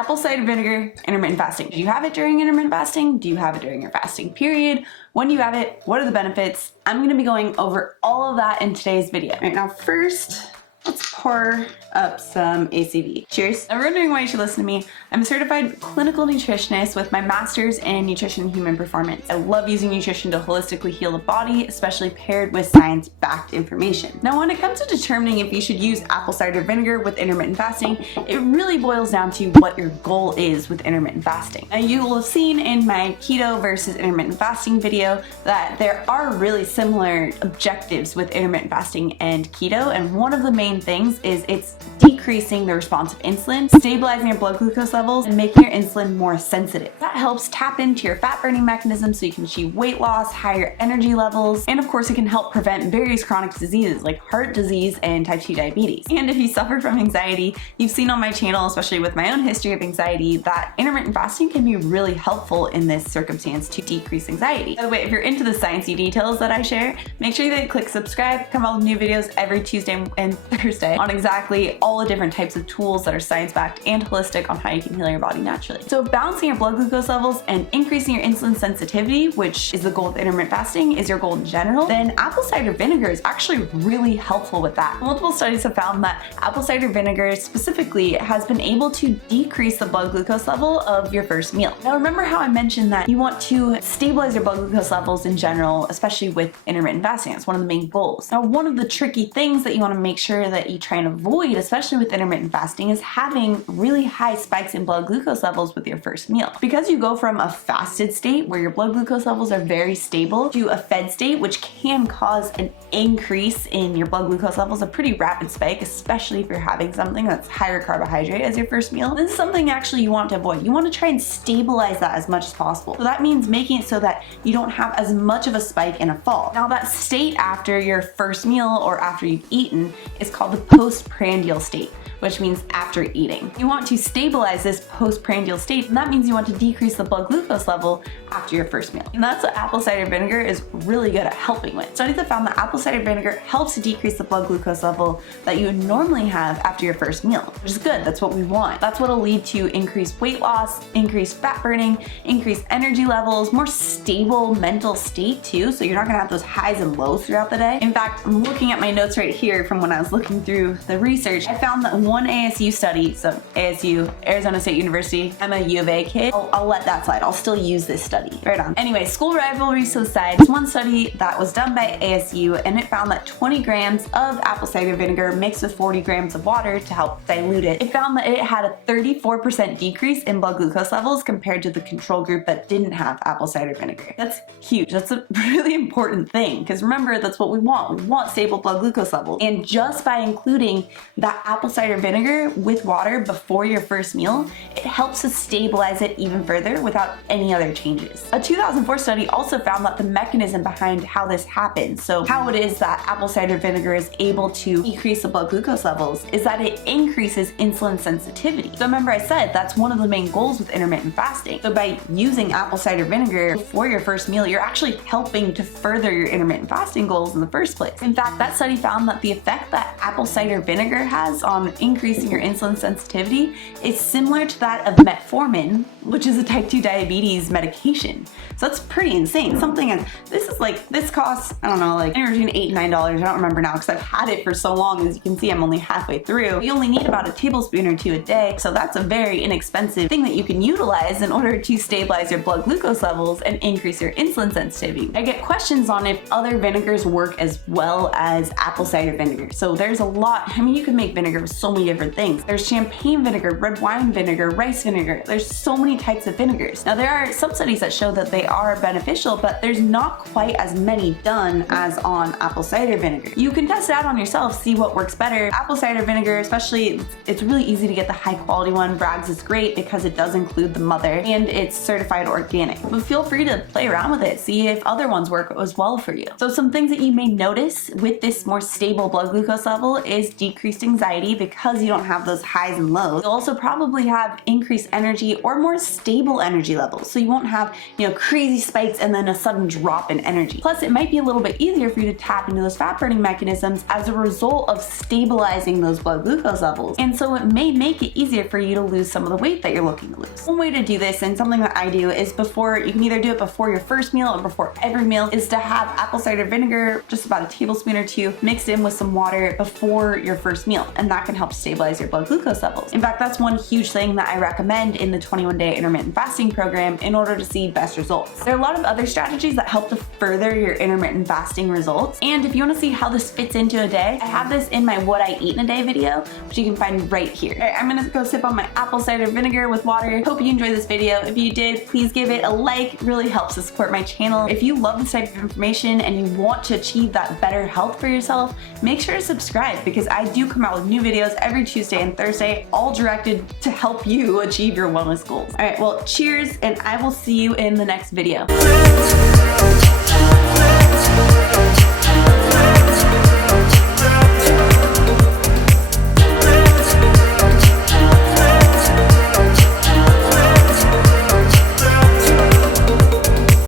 Apple cider vinegar, intermittent fasting. Do you have it during intermittent fasting? Do you have it during your fasting period? When do you have it? What are the benefits? I'm gonna be going over all of that in today's video. All right, now first, let's pour up some ACV. Cheers. Now, if you're wondering why you should listen to me, I'm a certified clinical nutritionist with my master's in nutrition and human performance. I love using nutrition to holistically heal the body, especially paired with science-backed information. Now, when it comes to determining if you should use apple cider vinegar with intermittent fasting, it really boils down to what your goal is with intermittent fasting. Now, you will have seen in my keto versus intermittent fasting video that there are really similar objectives with intermittent fasting and keto, and one of the main things is it's decreasing the response of insulin, stabilizing your blood glucose levels, and making your insulin more sensitive. That helps tap into your fat burning mechanism so you can achieve weight loss, higher energy levels, and of course it can help prevent various chronic diseases like heart disease and type 2 diabetes. And if you suffer from anxiety, you've seen on my channel, especially with my own history of anxiety, that intermittent fasting can be really helpful in this circumstance to decrease anxiety. By the way, if you're into the sciencey details that I share, make sure that you click subscribe, come out with new videos every Tuesday and Thursday on exactly all the different types of tools that are science-backed and holistic on how you can heal your body naturally. So if balancing your blood glucose levels and increasing your insulin sensitivity, which is the goal of intermittent fasting, is your goal in general, then apple cider vinegar is actually really helpful with that. Multiple studies have found that apple cider vinegar specifically has been able to decrease the blood glucose level of your first meal. Now remember how I mentioned that you want to stabilize your blood glucose levels in general, especially with intermittent fasting. It's one of the main goals. Now one of the tricky things that you want to make sure that you try and avoid, especially with intermittent fasting, is having really high spikes in blood glucose levels with your first meal. Because you go from a fasted state where your blood glucose levels are very stable to a fed state, which can cause an increase in your blood glucose levels, a pretty rapid spike, especially if you're having something that's higher carbohydrate as your first meal. This is something actually you want to avoid. You want to try and stabilize that as much as possible. So that means making it so that you don't have as much of a spike and a fall. Now that state after your first meal or after you've eaten is called the postprandial state, which means after eating. You want to stabilize this postprandial state, and that means you want to decrease the blood glucose level after your first meal. And that's what apple cider vinegar is really good at helping with. Studies have found that apple cider vinegar helps to decrease the blood glucose level that you would normally have after your first meal, which is good. That's what we want. That's what will lead to increased weight loss, increased fat burning, increased energy levels, more stable mental state too, so you're not gonna have those highs and lows throughout the day. In fact, I'm looking at my notes right here from when I was looking through the research. I found that one ASU study, so ASU, Arizona State University, I'm a U of A kid, I'll let that slide. I'll still use this study. Right on. Anyway, school rivalries aside, there's one study that was done by ASU, and it found that 20 grams of apple cider vinegar mixed with 40 grams of water to help dilute it. It found that it had a 34% decrease in blood glucose levels compared to the control group that didn't have apple cider vinegar. That's huge. That's a really important thing, because remember, that's what we want. We want stable blood glucose levels. And just by including that apple cider vinegar with water before your first meal, it helps to stabilize it even further without any other changes. A 2004 study also found that the mechanism behind how this happens, so how it is that apple cider vinegar is able to decrease the blood glucose levels, is that it increases insulin sensitivity. So remember I said that's one of the main goals with intermittent fasting. So by using apple cider vinegar before your first meal, you're actually helping to further your intermittent fasting goals in the first place. In fact, that study found that the effect that apple cider vinegar has on increasing your insulin sensitivity is similar to that of metformin, which is a type 2 diabetes medication. So that's pretty insane. Something, and this costs, I don't know, like anywhere between $8 and $9. I don't remember now because I've had it for so long. As you can see, I'm only halfway through. You only need about a tablespoon or two a day. So that's a very inexpensive thing that you can utilize in order to stabilize your blood glucose levels and increase your insulin sensitivity. I get questions on if other vinegars work as well as apple cider vinegar. So there's a lot. I mean, you can make vinegar with so many different things. There's champagne vinegar, red wine vinegar, rice vinegar. There's so many types of vinegars. Now there are some studies that show that they are beneficial, but there's not quite as many done as on apple cider vinegar. You can test it out on yourself, see what works better. Apple cider vinegar, especially, it's really easy to get the high quality one. Bragg's is great because it does include the mother and it's certified organic. But feel free to play around with it, see if other ones work as well for you. So some things that you may notice with this more stable blood glucose level is decreased anxiety, because because you don't have those highs and lows, you'll also probably have increased energy or more stable energy levels. So you won't have, crazy spikes and then a sudden drop in energy. Plus, it might be a little bit easier for you to tap into those fat burning mechanisms as a result of stabilizing those blood glucose levels. And so it may make it easier for you to lose some of the weight that you're looking to lose. One way to do this, and something that I do, is you can either do it before your first meal or before every meal, is to have apple cider vinegar, just about a tablespoon or two, mixed in with some water before your first meal. And that can help stabilize your blood glucose levels. In fact, that's one huge thing that I recommend in the 21-day intermittent fasting program in order to see best results. There are a lot of other strategies that help to further your intermittent fasting results. And if you want to see how this fits into a day, I have this in my what I eat in a day video, which you can find right here. All right, I'm gonna go sip on my apple cider vinegar with water. Hope you enjoyed this video. If you did, please give it a like. It really helps to support my channel. If you love this type of information and you want to achieve that better health for yourself, make sure to subscribe, because I do come out with new videos every Tuesday and Thursday, all directed to help you achieve your wellness goals. All right, well, cheers, and I will see you in the next video.